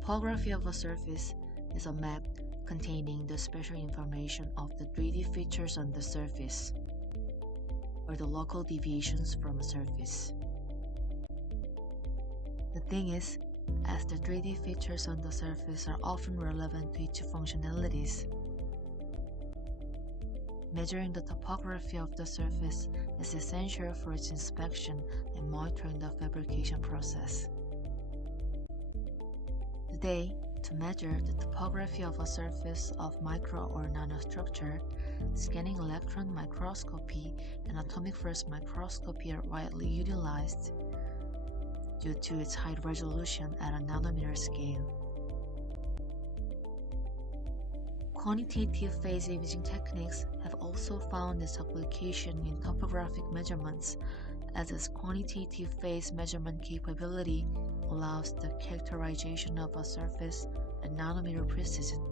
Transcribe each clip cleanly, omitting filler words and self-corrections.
Topography of a surface is a map containing the spatial information of the 3D features on the surface, or the local deviations from a surface. The thing is, as the 3D features on the surface are often relevant to its functionalities, measuring the topography of the surface is essential for its inspection and monitoring the fabrication process. Today, to measure the topography of a surface of micro or nanostructure, scanning electron microscopy and atomic force microscopy are widely utilized due to its high resolution at a nanometer scale. Quantitative phase imaging techniques have also found its application in topographic measurements, as its quantitative phase measurement capability allows the characterization of a surface at nanometer precision.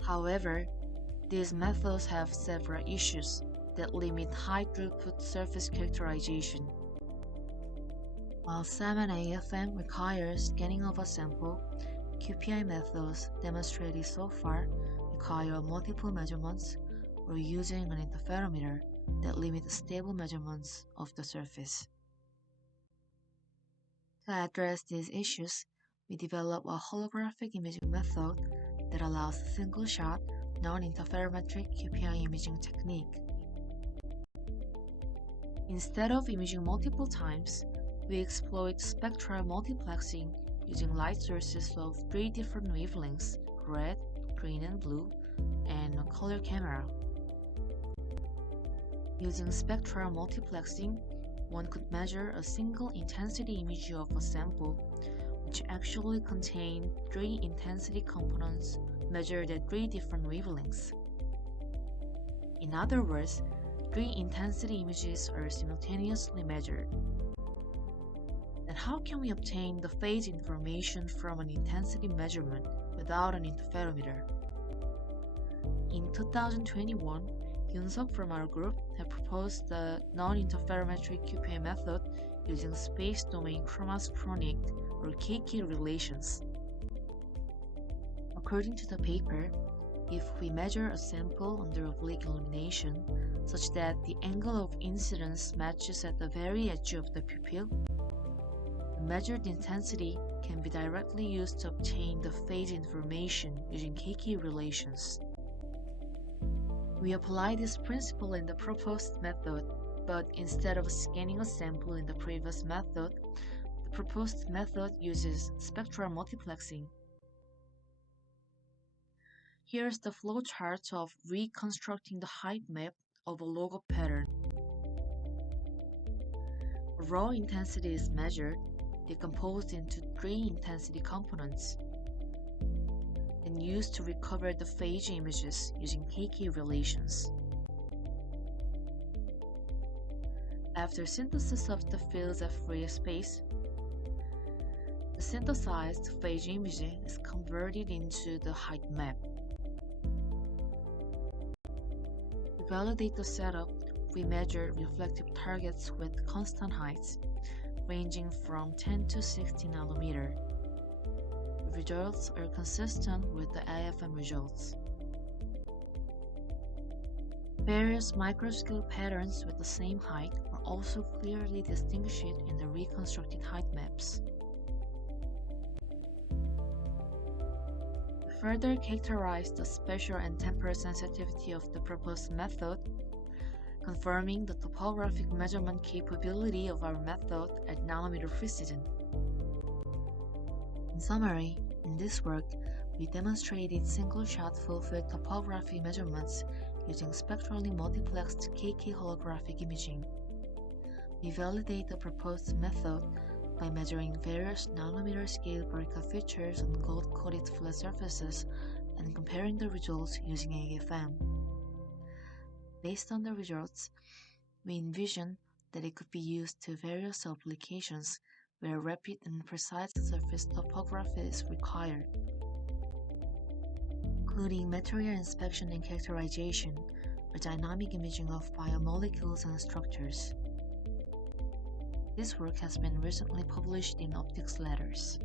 However, these methods have several issues that limit high-throughput surface characterization. While SEM and AFM require scanning of a sample, QPI methods demonstrated so far require multiple measurements or using an interferometer that limit stable measurements of the surface. To address these issues, we developed a holographic imaging method that allows single-shot, non-interferometric QPI imaging technique. Instead of imaging multiple times, we exploit spectral multiplexing using light sources of 3 different wavelengths, red, green, and blue, and a color camera. Using spectral multiplexing, one could measure a single intensity image of a sample, which actually contained 3 intensity components measured at 3 different wavelengths. In other words, 3 intensity images are simultaneously measured. Then how can we obtain the phase information from an intensity measurement without an interferometer? In 2021, Yoonseok from our group have proposed the non-interferometric QPI method using space domain Kramers-Kronig or KK relations. According to the paper, if we measure a sample under oblique illumination such that the angle of incidence matches at the very edge of the pupil, the measured intensity can be directly used to obtain the phase information using KK relations. We apply this principle in the proposed method, but instead of scanning a sample in the previous method, the proposed method uses spectral multiplexing. Here's the flowchart of reconstructing the height map of a logo pattern. Raw intensity is measured, decomposed into 3 intensity components, and used to recover the phase images using KK relations. After synthesis of the fields at free space, the synthesized phase image is converted into the height map. To validate the setup, we measure reflective targets with constant heights, ranging from 10 to 60 nanometer. The results are consistent with the AFM results. Various microscale patterns with the same height are also clearly distinguished in the reconstructed height maps. To further characterize the spatial and temporal sensitivity of the proposed method, confirming the topographic measurement capability of our method at nanometer precision. In summary, in this work, we demonstrated single-shot full-field topography measurements using spectrally multiplexed KK holographic imaging. We validate the proposed method by measuring various nanometer scale vertical features on gold-coated flat surfaces and comparing the results using AFM. Based on the results, we envision that it could be used to various applications where rapid and precise surface topography is required, including material inspection and characterization, or dynamic imaging of biomolecules and structures. This work has been recently published in Optics Letters.